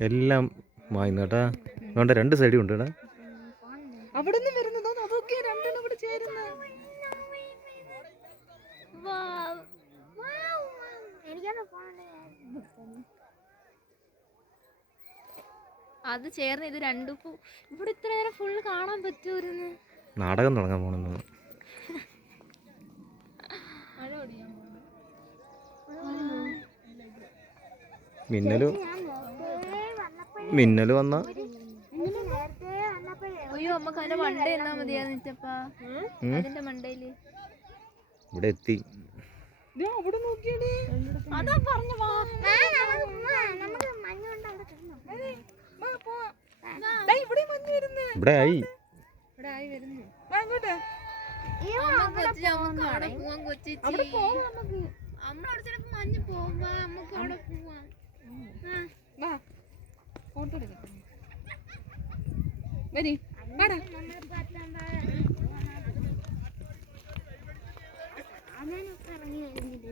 എല്ലാം വാങ്ങുന്നു കേട്ടാ. അതുകൊണ്ട് രണ്ട് സൈഡും ഉണ്ട് കേട്ടാ. അവിടെ നിന്ന് വരുന്നതോ അതൊക്കെ രണ്ടെണ്ണം കൂടെ ചേരുന്ന. അത് ചേർന്ന് ഇത് രണ്ടും ഇവിടെ ഇത്ര നേരം ഫുള്ള് കാണാൻ പറ്റുമായിരുന്നു. നാടകം തുടങ്ങാൻ പോണെന്ന്. മിന്നല് വന്ന അയ്യോ നമുക്ക് അതിന്റെ മണ്ട എന്നാ മതിയാന്നിട്ടപ്പാ. അതിന്റെ മണ്ടയില് ഇവിടെ എത്തി. അതാ പറഞ്ഞു ഇവിടെ ആയി. മഞ്ഞ് പോകുമ്പോ നമുക്ക് അവിടെ പോവാം. ഇറങ്ങി വരുന്നില്ല.